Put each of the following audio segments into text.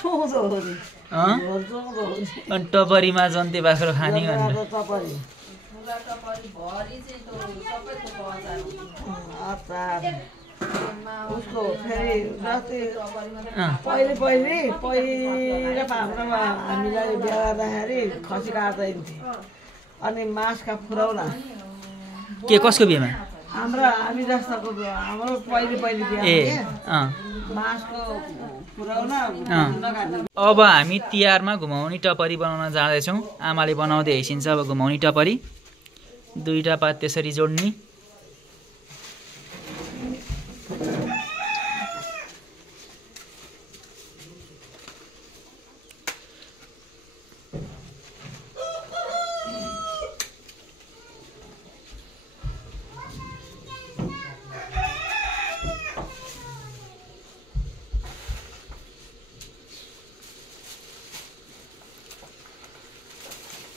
अनि टपरीमा जन्ते बाख्रो खाने उसको फेरि जस्तै पहिला हाम्रोमा हामीलाई बिहा गर्दाखेरि खसी काट्दैन थियो अनि मासका फुरौला के कसको बिहेमा हामी जस्ताको हाम्रो पहिले बिहा मासको फुरौला अब हामी तिहारमा घुमाउने टपरी बनाउन जाँदैछौँ आमाले बनाउँदै हिँड्छ अब घुमाउने टपरी दुईटा पात त्यसरी जोड्ने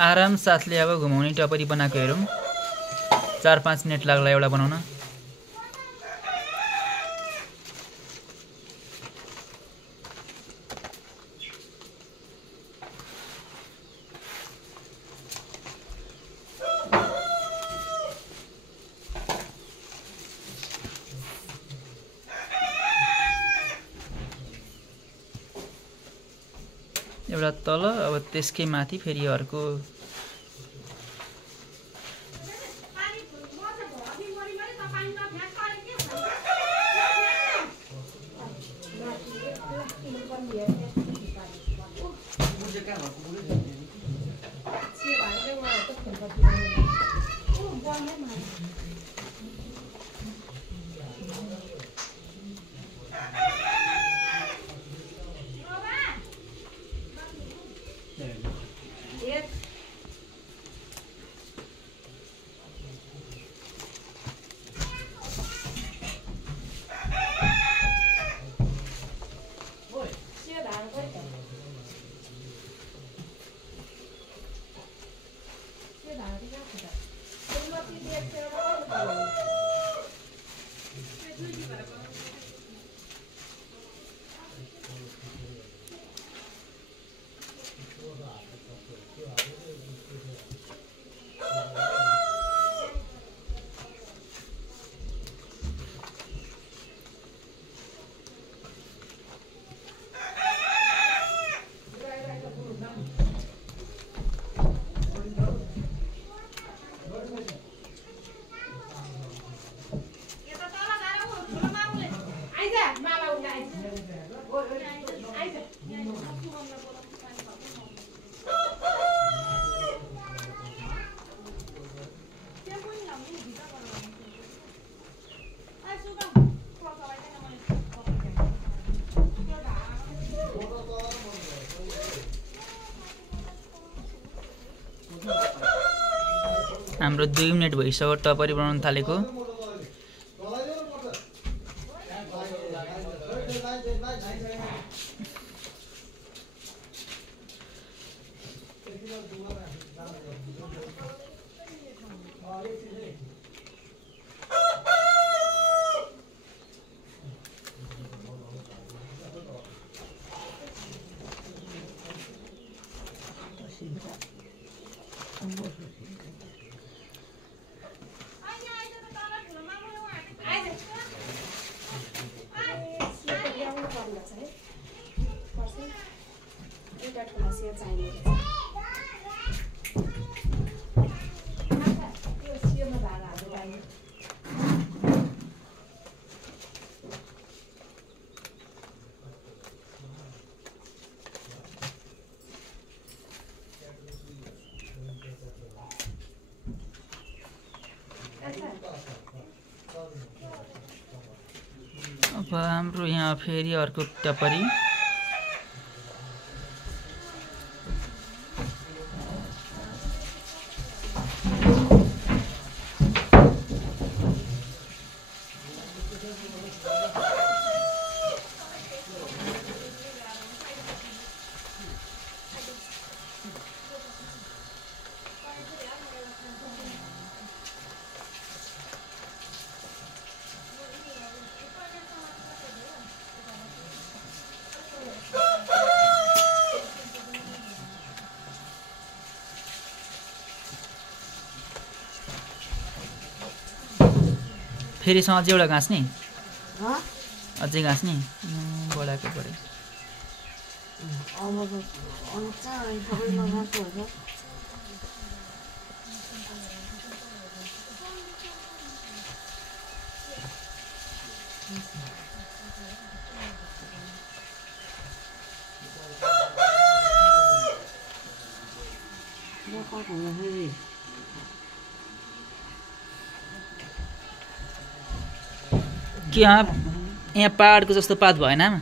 आराम साथले अब घुमाउने टपरी बनाएको हेरौँ 4-5 मिनट लाग्ला एउटा बनाउन एउटा तल अब त्यसकै माथि फेरि अर्को हाम्रो 2 मिनेट भइसक्यो टपरी बनाउन थालेको अब हाम्रो यहाँ फेरि अर्को टपरी फेरिसँग अझै एउटा घाँस नि हँ अझै घाँस नि बढाएको पऱ्यो अब त कहाँ सबै नगाएको हुन्छ के यहाँ पहाडको जस्तो पात भएन आमा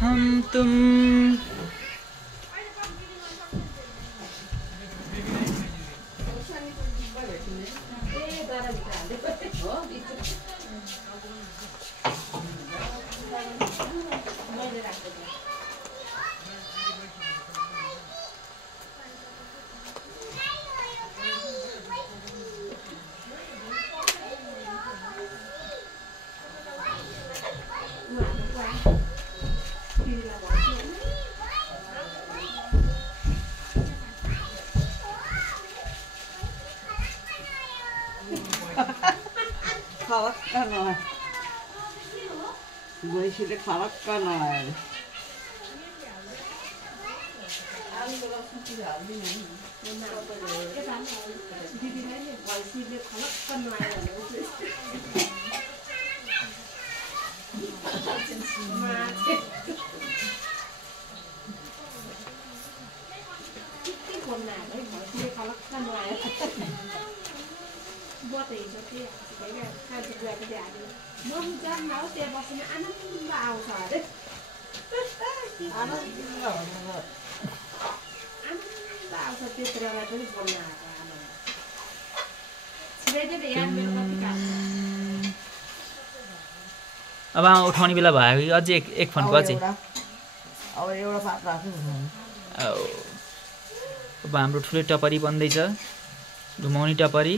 हम तुम खलक्क नआयो भैँसीले खलक्क नआयो अब आमा उठाउने बेला भयो कि अझै एक फोन पछि अब एउटा पात राख्छु अब हाम्रो ठुलो टपरी बन्दैछ घुमाउने टपरी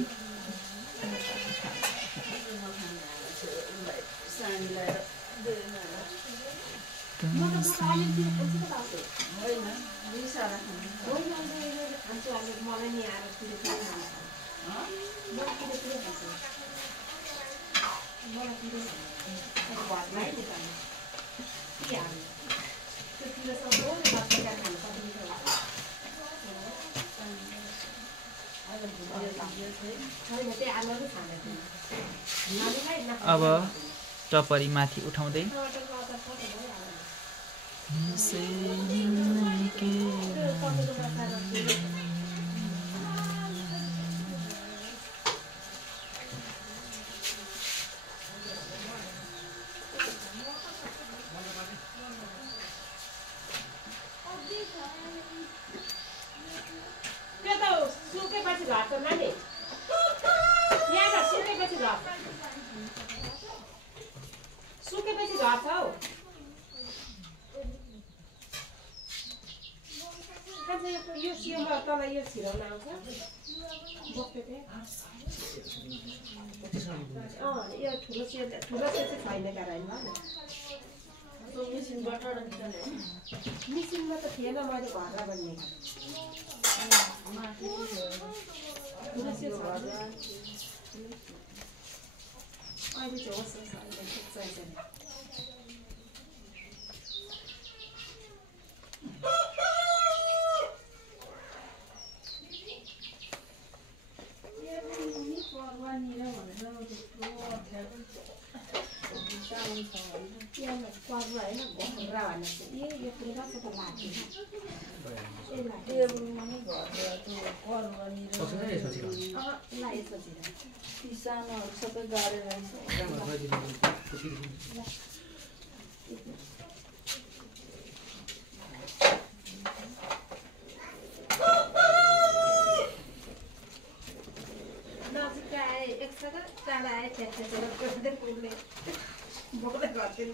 अब टपरी माथि उठाउँदै मिसिनमा त थिएन मैले घरलाई भन्ने अहिले चाहिँ होस् सानोहरू सबै गरेर नजिक आए एक सका टाढा आए ठ्याक्ठ्याक्केर कोर्दै पुग्ने बोक्दै घरतिर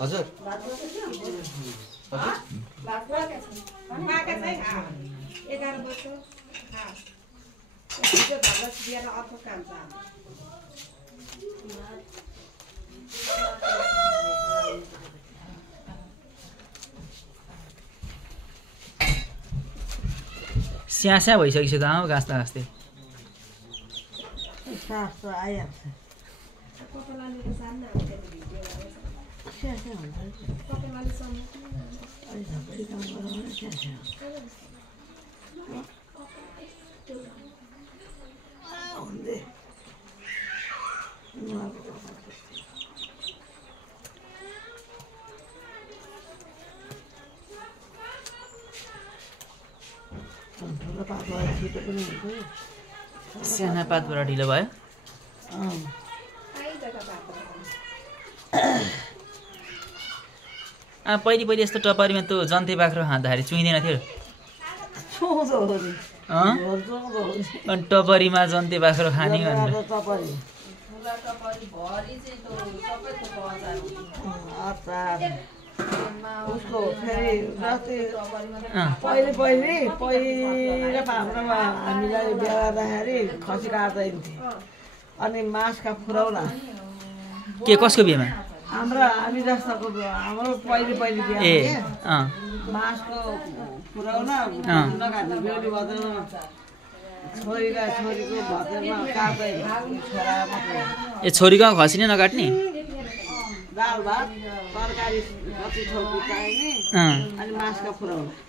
हजुर स्यास्या भइसकेपछि त आऊ गाँस्दा गाँस्दै आइहाल्छ साना पातबाट ढिलो भयो पहिले यस्तो टपरीमा त्यो जन्ते बाख्रो खाँदाखेरि चुइँदैन थियो अनि टपरीमा जन्ते बाख्रो खाने भनेर उसको फेरि पहिला हाम्रोमा हामीलाई बिहा गर्दाखेरि खसी काट्दै थियो अनि मासका फुरौला के कसको बिहेमा हामी जस्ताको हाम्रो पहिले बिहा मासको फुरौला नकाट्ने बेहुली भदरमा छोरीको भदरमा काट्दै छोरा मात्रै ए छोरीको खसी नै नकाट्ने दाल भात तरकारी कति छोरी चाहिने अनि मासका फुरौला